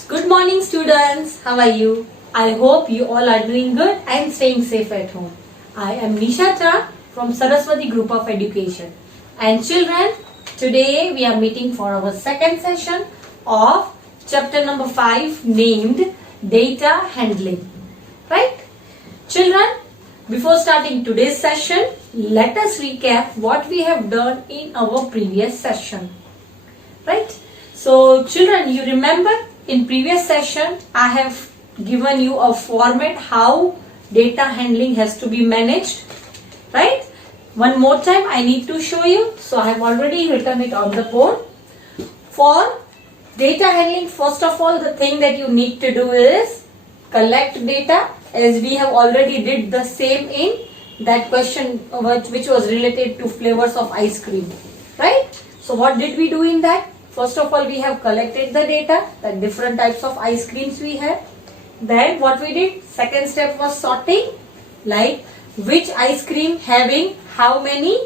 Good morning, students. How are you? I hope you all are doing good and staying safe at home. I am Nisha Chand from Saraswati Group of Education. And children, today we are meeting for our second session of chapter number 5 named Data Handling. Right? Children, before starting today's session, let us recap what we have done in our previous session. Right? So children, you remember in previous session I have given you a format how data handling has to be managed, right? One more time I need to show you. So I have already written it on the board. For data handling, first of all, the thing that you need to do is collect data, as we have already did the same in that question which was related to flavors of ice cream, right? So what did we do in that? First of all, we have collected the data, the different types of ice creams we have. Then what we did, second step was sorting, like which ice cream having how many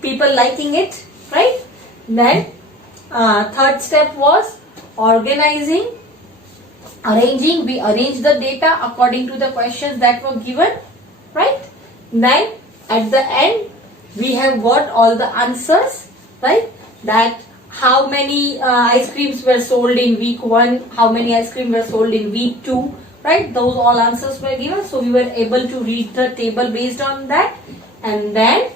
people liking it, right? Then third step was organizing, arranging. We arranged the data according to the questions that were given, right? Then at the end, we have got all the answers, right? That how many ice creams were sold in week 1, how many ice creams were sold in week 2, right? Those all answers were given. So we were able to read the table based on that, and then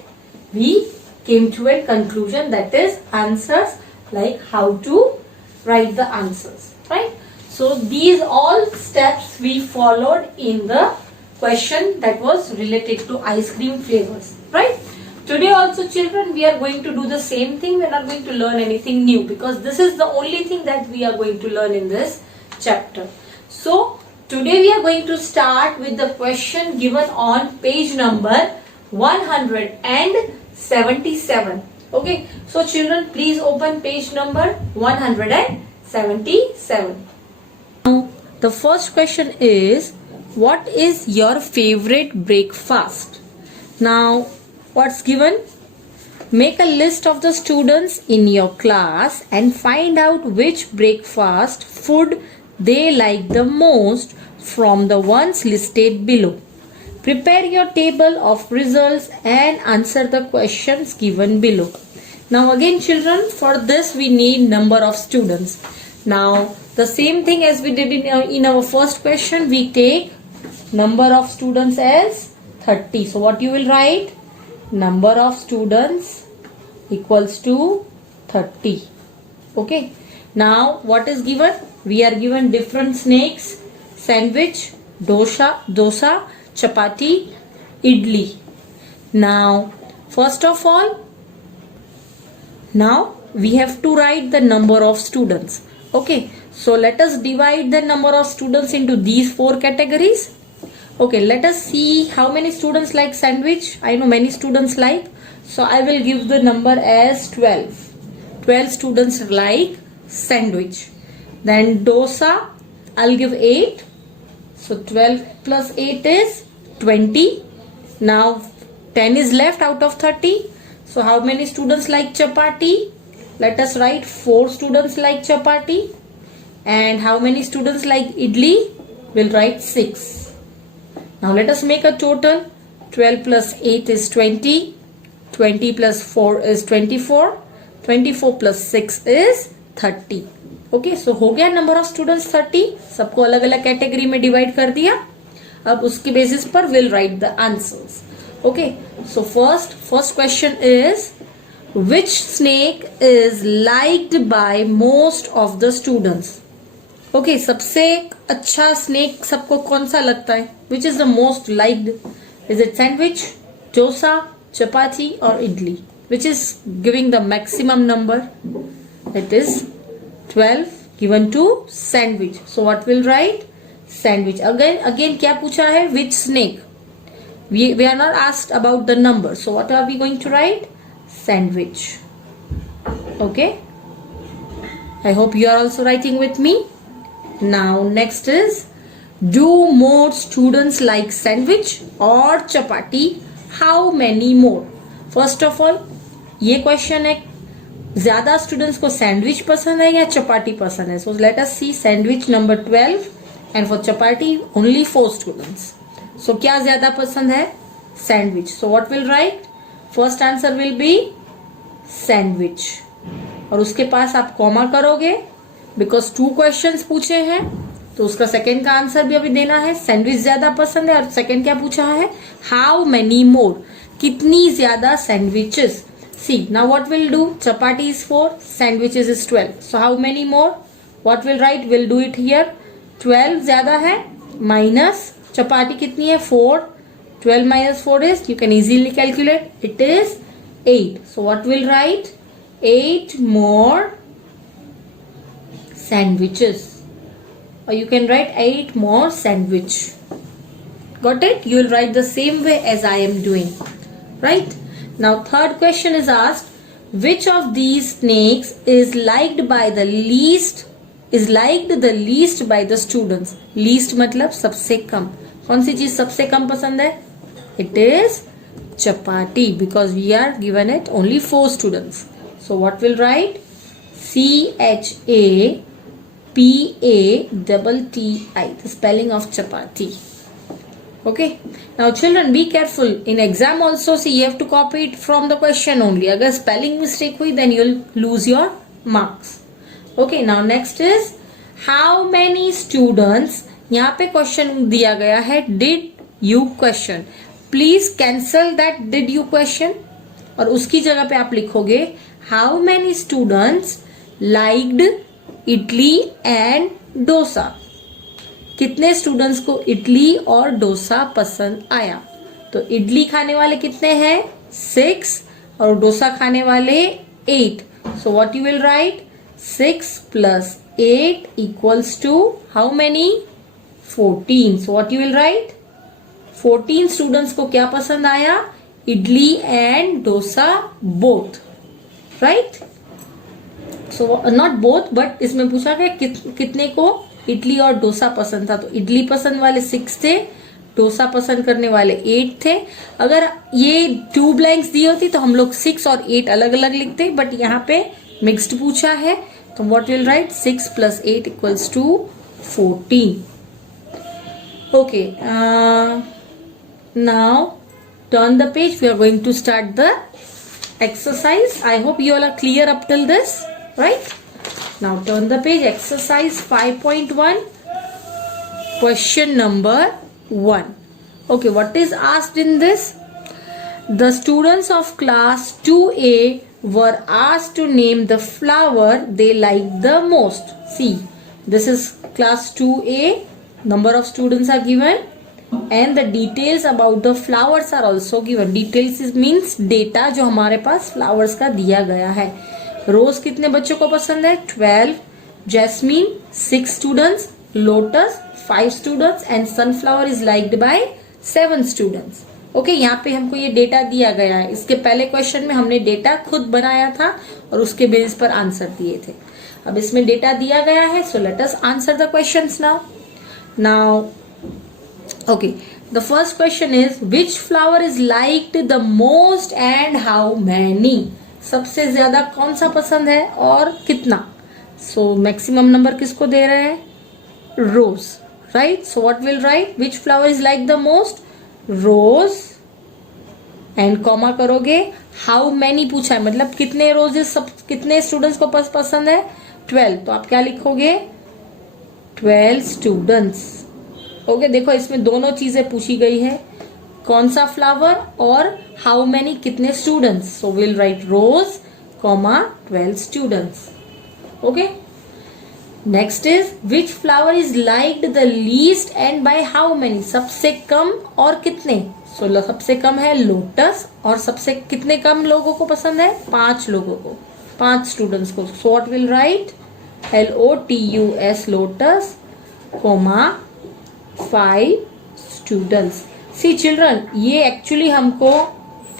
we came to a conclusion, that is answers, like how to write the answers, right? So these all steps we followed in the question that was related to ice cream flavors, right? Today also children, we are going to do the same thing. We are not going to learn anything new because this is the only thing that we are going to learn in this chapter. So today we are going to start with the question given on page number 177. Okay, so children, please open page number 177. Now the first question is, what is your favorite breakfast? Now what's given? Make a list of the students in your class and find out which breakfast food they like the most from the ones listed below. Prepare your table of results and answer the questions given below. Now again children, for this we need number of students. Now the same thing as we did in our first question, we take number of students as 30. So what you will write? Number of students equals to 30. Okay. Now what is given? We are given different snacks: sandwich, dosa, chapati, idli. Now first of all, now we have to write the number of students. Okay. So let us divide the number of students into these 4 categories. Okay, let us see how many students like sandwich. I know many students like. So I will give the number as 12. 12 students like sandwich. Then dosa, I'll give 8. So 12 plus 8 is 20. Now 10 is left out of 30. So how many students like chapati? Let us write 4 students like chapati. And how many students like idli? We'll write 6. Now let us make a total. 12 plus 8 is 20. 20 plus 4 is 24. 24 plus 6 is 30. Okay, so हो गया number of students 30. सबको अलग अलग category में divide कर दिया. अब उसके basis पर we'll write the answers. Okay, so first question is, which snake is liked by most of the students? Okay, सबसे अच्छा snake सबको कौन सा लगता है? Which is the most liked? Is it sandwich, dosa, chapati or idli? Which is giving the maximum number? It is 12 given to sandwich. So what will write? Sandwich. Again क्या पूछा है? Which snake? We are not asked about the number. So what are we going to write? Sandwich. Okay. I hope you are also writing with me. Now next is, do more students like sandwich or chapati? How many more? First of all, ये question है ज्यादा students को sandwich पसंद है या चपाटी पसंद है? So let us see sandwich number 12 and for chapati only 4 students. So क्या ज्यादा पसंद है? Sandwich. So what will right? First answer will be sandwich. और उसके पास आप कॉमा करोगे बिकॉज 2 क्वेश्चंस पूछे हैं, तो उसका सेकंड का आंसर भी अभी देना है. सैंडविच ज्यादा पसंद है और सेकंड क्या पूछा है? हाउ मेनी मोर, कितनी ज्यादा sandwiches. See, now what we'll do? Chapati is 4, sandwiches is 12. So how many more? What we'll write? We'll do it here. 12 ज्यादा है minus chapati कितनी है? 4. 12 minus 4 is, you can easily calculate. It is 8. So what we'll write? 8 more sandwiches. Or you can write 8 more sandwich. Got it? You will write the same way as I am doing. Right? Now third question is asked, which of these snakes is liked the least by the students? Least मतलब सबसे कम. कौन सी चीज सबसे कम पसंद है? It is chapati because we are given it only 4 students. So what will write? CHAPATTI, the spelling of chapati. Okay, now children be careful. In exam also, see, you have to copy it from the question only. अगर spelling mistake हुई then you'll lose your marks. Okay, now next is how many students. यहाँ पे question दिया गया है did you question. Please cancel that did you question और उसकी जगह पे आप लिखोगे how many students liked idli and dosa. कितने स्टूडेंट्स को इडली और डोसा पसंद आया? तो इडली खाने वाले कितने हैं? 6 और डोसा खाने वाले 8. So what you will write? 6 plus 8 equals to how many? 14. So what you will write? 14 students को क्या पसंद आया? Idli and dosa both. Right? So not both but इसमें पूछा गया कितने को इडली और डोसा पसंद था. तो इडली पसंद वाले 6 थे, डोसा पसंद करने वाले 8 थे. अगर ये 2 ब्लैंक्स दी होती तो हम लोग 6 और 8 अलग अलग लिखते, बट यहाँ पे मिक्स्ड पूछा है. तो what will right? 6 plus 8 equals to 14. Okay, now turn the page. We are going to start the exercise. I hope you all are clear up till this, right? Now turn the page. Exercise 5.1, question number 1. Okay, what is asked in this? The students of class 2A were asked to name the flower they liked the most. See, this is class 2A. Number of students are given and the details about the flowers are also given. Details means data जो हमारे पास flowers का दिया गया है. रोज कितने बच्चों को पसंद है? 12. Jasmine 6 students, lotus 5 students and sunflower is liked by 7 students. Okay, यहाँ पे हमको ये डेटा दिया गया है. इसके पहले क्वेश्चन में हमने डेटा खुद बनाया था और उसके बेस पर आंसर दिए थे. अब इसमें डेटा दिया गया है. So let us answer the questions now. Okay, the first question is which flower is liked the most and how many. सबसे ज्यादा कौन सा पसंद है और कितना? सो मैक्सिमम नंबर किसको दे रहे हैं? Rose. Right? So what will right? Which flower is like the most? Rose and comma करोगे. हाउ मैनी पूछा है मतलब कितने रोजेस, सब कितने स्टूडेंट्स को पसंद है? 12. तो आप क्या लिखोगे? 12 स्टूडेंट्स. ओके, देखो इसमें दोनों चीजें पूछी गई है, कौन सा फ्लावर और हाउ मैनी कितने students. So will write rose comma 12 students. Okay, next is which flower is liked the least and by how many. सबसे कम और कितने. सो सबसे कम है लोटस और सबसे कितने कम लोगों को पसंद है? 5 लोगों को, 5 स्टूडेंट्स को. So what will write? LOTUS lotus comma 5 students. See children, ये एक्चुअली हमको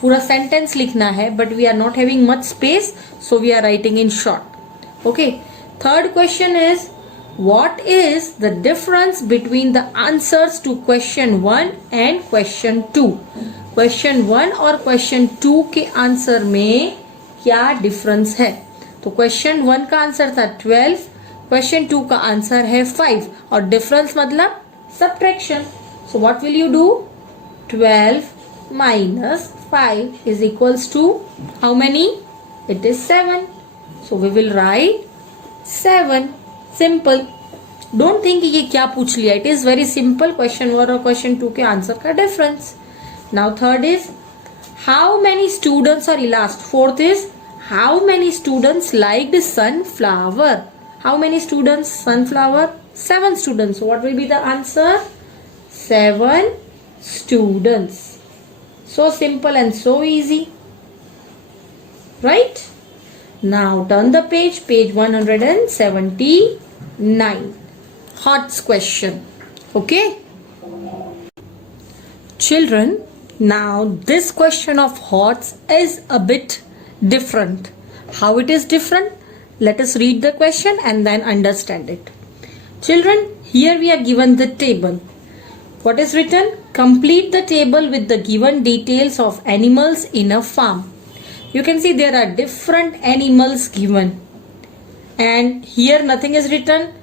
पूरा सेंटेंस लिखना है but we are not having much space, so we are writing in short. Okay, third question is what is the difference between the answers to question 1 and question 2. Question 1 और question 2 के answer में क्या difference है? तो question 1 का answer था 12, question 2 का answer है 5 और डिफरेंस मतलब subtraction. So what will you do? 12 minus 5 is equals to how many? It is 7. So we will write 7. Simple. Don't think ये क्या पूछ लिया. It is very simple. Question 1 और question 2 के आंसर का difference. Now third is how many students are last. Fourth is how many students liked sunflower. How many students sunflower? 7 students. So what will be the answer? 7 students. So simple and so easy, right? Now turn the page, page 179. Hots question. Okay? Children, now this question of hots is a bit different. How it is different? Let us read the question and then understand it. Children, here we are given the table. What is written? Complete the table with the given details of animals in a farm. You can see there are different animals given. And here nothing is written.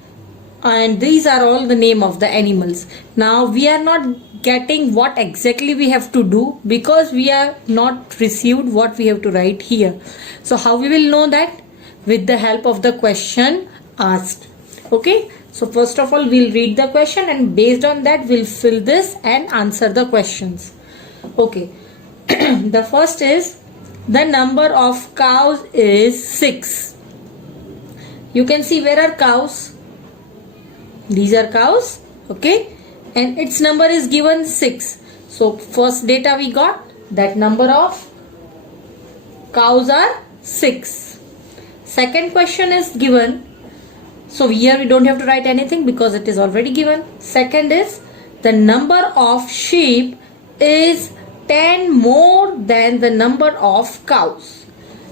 And these are all the name of the animals. Now we are not getting what exactly we have to do because we are not received what we have to write here. So how we will know that? With the help of the question asked. Okay? So first of all we'll read the question and based on that we'll fill this and answer the questions. Okay. The first is the number of cows is 6. You can see where are cows? These are cows. Okay. And its number is given 6. So first data we got that number of cows are 6. Second question is given. So here we don't have to write anything because it is already given. Second is the number of sheep is 10 more than the number of cows.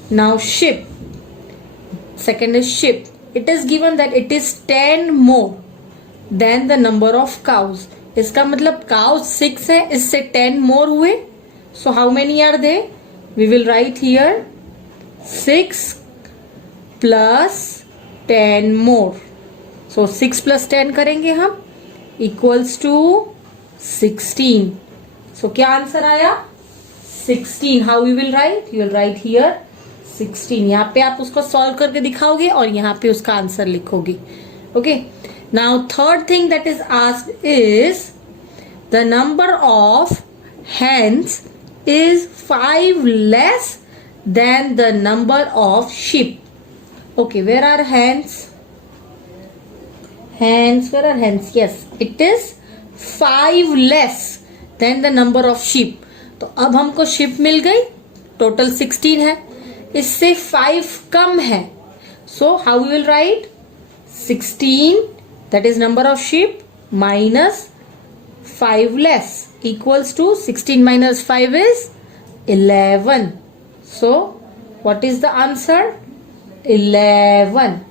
Now sheep. Second is sheep. It is given that it is 10 more than the number of cows. इसका मतलब cows 6 है, इससे 10 more हुए. So how many are they? We will write here 6 plus 10 more. So 6 plus 10 करेंगे हम equals to 16. So क्या answer आया? 16. How we will write? You will write here 16. यहाँ पे आप उसको सॉल्व करके दिखाओगे और यहाँ पे उसका आंसर लिखोगे. Okay. Now third thing that is asked is the number of hens is 5 less than the number of sheep. Okay, where are hens? Hens, where are hens? Yes, it is 5 less than the number of sheep. तो अब हमको sheep मिल गई. Total 16 है. इससे 5 कम है. So how we will write? 16, that is number of sheep, minus 5 less equals to 16 minus 5 is 11. So what is the answer? 11.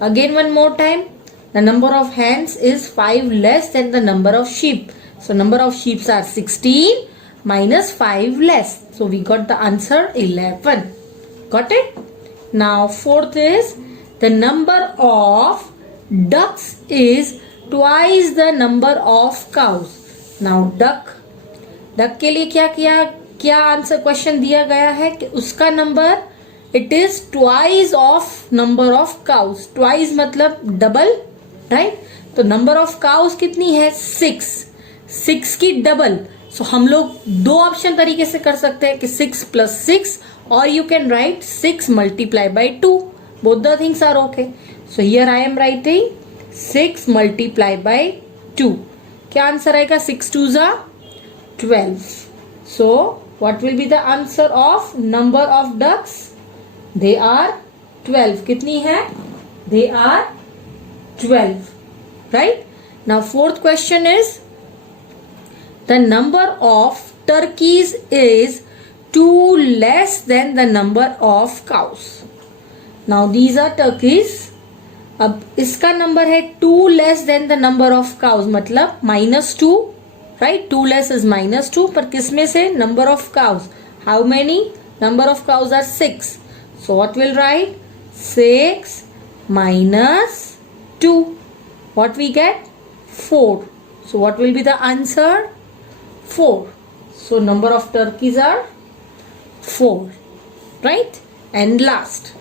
Again one more time. The number of hens is 5 less than the number of sheep. So number of sheep are 16 minus 5 less. So we got the answer 11. Got it? Now fourth is the number of ducks is twice the number of cows. Now duck के लिए क्या answer question दिया गया है कि उसका number it is twice of number of cows. Twice मतलब double, right? तो नंबर ऑफ काउस कितनी है? 6 की डबल. सो हम लोग दो ऑप्शन तरीके से कर सकते हैं कि 6 plus 6 or you can write 6 multiplied by 2. Both the things are okay. So here I am writing 6 multiplied by 2. क्या आंसर आएगा? 6 2s are 12. So what will be the answer of number of ducks? They are 12. कितनी है? They are 12. Right? Now fourth question is the number of turkeys is 2 less than the number of cows. Now these are turkeys. अब इसका number है 2 less than the number of cows मतलब -2. Right? 2 less is -2. पर किसमें से? Number of cows. How many? Number of cows are 6. So what will write? 6 minus 2. What we get? 4. So what will be the answer? 4. So number of turkeys are 4. Right? And last,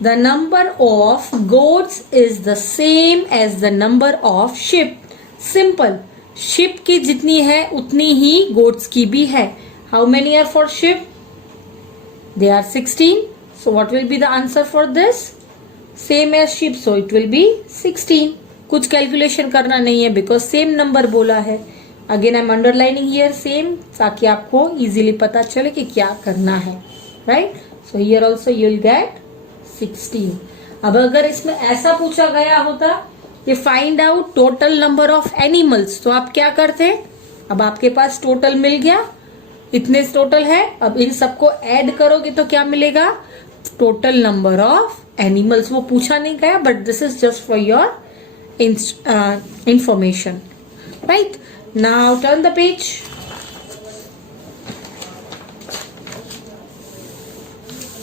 the number of goats is the same as the number of sheep. Simple. Sheep की जितनी है उतनी ही goats की भी है. How many are for sheep? They are 16. So what will be the answer for this? Same as sheep, so it will be 16. कुछ calculation करना नहीं है because same number बोला है. Again I am underlining here same ताकि आपको easily पता चले कि क्या करना है. Right? So here also you will get 16. अब अगर इसमें ऐसा पूछा गया होता कि find out total number of animals, तो आप क्या करते? अब आपके पास टोटल मिल गया, इतने टोटल है, अब इन सबको ऐड करोगे तो क्या मिलेगा? Total number of animals. वो पूछा नहीं गया, but this is just for your information. Right, now turn the page.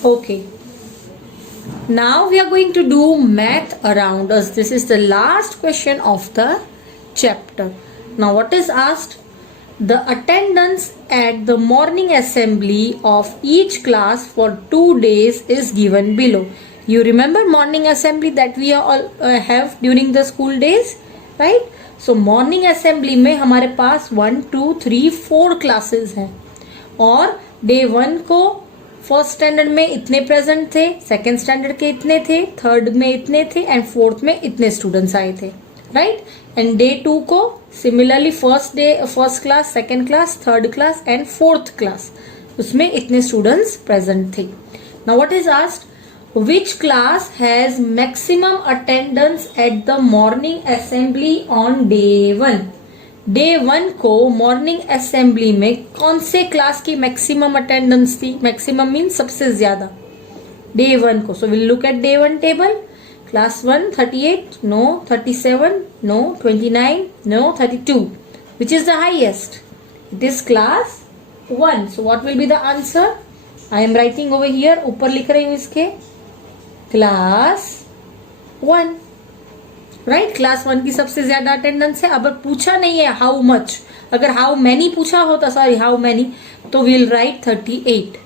Okay. Now we are going to do math around us. This is the last question of the chapter. Now what is asked? The attendance at the morning assembly of each class for 2 days is given below. You remember morning assembly that we all have during the school days, right? So morning assembly में हमारे पास 1, 2, 3, 4 classes हैं और day 1 को first standard में इतने present थे, second standard के इतने थे, थर्ड में इतने थे एंड फोर्थ में इतने स्टूडेंट्स आए थे. राइट, एंड डे 2 को similarly first class, second class, third class and fourth class, उसमें इतने स्टूडेंट्स प्रेजेंट थे. Now what is asked? Which class has maximum attendance at the morning assembly on day 1? Day 1 को morning assembly में कौन से class की maximum attendance थी? Maximum mean सबसे ज्यादा. डे 1 को. So will look at day 1 table. Class 1 38, no. 37, no. 29, no. 32. Which is the highest? It is class 1. So what will be the answer? I am writing over here, ऊपर लिख रही हूं इसके, class 1. Right, class 1 की सबसे ज्यादा attendance है. अब पूछा नहीं है हाउ मच, अगर हाउ मैनी पूछा होता, सॉरी हाउ मैनी, तो वील राइट 38,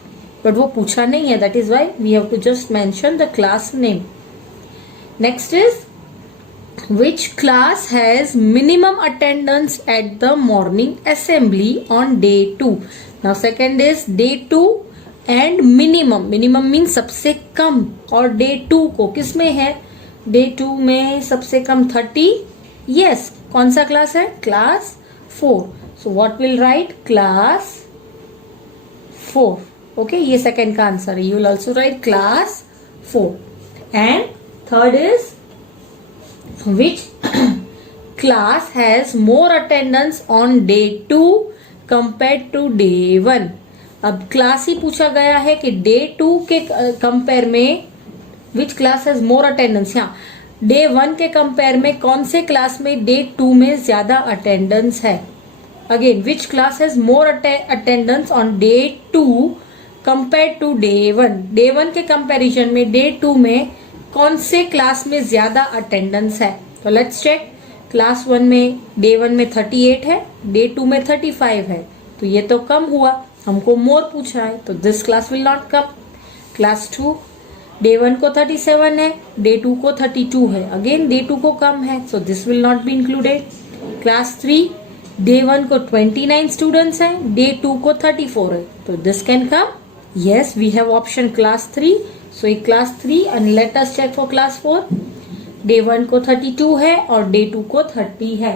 बट वो पूछा नहीं है. That is why we have to just mention the class name. Next is which class has minimum attendance at the morning assembly on day 2. Now second is day 2 and minimum. Minimum mean सबसे कम, और day 2 को किस में है? Day 2 में सबसे कम 30. Yes, कौन सा क्लास है? Class 4. So what will write? Class 4. Okay, ये सेकेंड का आंसर है. You will also write class 4. And third is which class has more attendance on day 2 compare to day 1. अब क्लास ही पूछा गया है कि डे 2 के कंपेयर में विच क्लास हैज मोर अटेंडेंस. यहाँ डे 1 के कंपेयर में कौन से क्लास में डे 2 में ज्यादा अटेंडेंस है? Again, which class has more attendance on day 2 compare to day 1. Day 1 के कंपेरिजन में डे 2 में कौन से क्लास में ज्यादा अटेंडेंस है? तो लेट्स चेक. क्लास 1 में डे 1 में 38 है, डे 2 में 35 है, तो ये तो कम हुआ, हमको मोर पूछा है, तो this class will not come. Class 2 day 1 को 37 है, डे 2 को 32 है, अगेन डे 2 को कम है, so this will not be included. Class 3 day 1 को 29 स्टूडेंट्स हैं, डे 2 को 34 है, तो this can come. Yes, we have option class 3. So एक class 3 and let us check for class 4. Day 1 को 32 है और डे 2 को 30 है,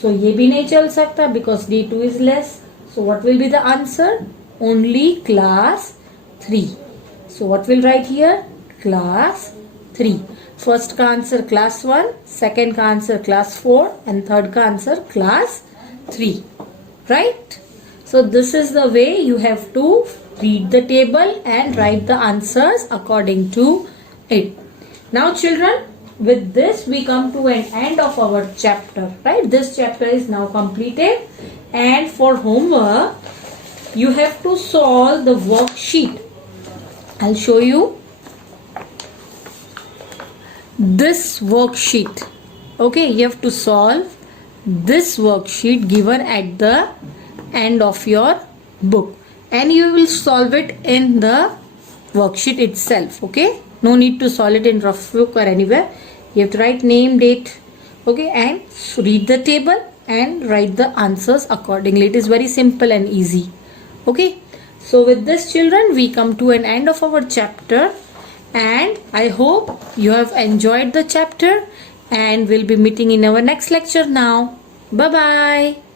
सो ये भी नहीं चल सकता because day 2 is less. So what will be the answer? Only class 3. So what we'll write here? Class 3. First का आंसर class 1, second का आंसर class 4 and third का answer class 3. Right? So this is the way you have to read the table and write the answers according to it. Now children, with this we come to an end of our chapter. Right? This chapter is now completed, and for homework you have to solve the worksheet. I'll show you. this worksheet. Okay, you have to solve this worksheet given at the end of your book, and you will solve it in the worksheet itself. Okay, no need to solve it in rough book or anywhere. You have to write name, date, okay, and read the table and write the answers accordingly. It is very simple and easy. Okay, so with this, children, we come to an end of our chapter, and I hope you have enjoyed the chapter, and we'll be meeting in our next lecture now. Bye bye.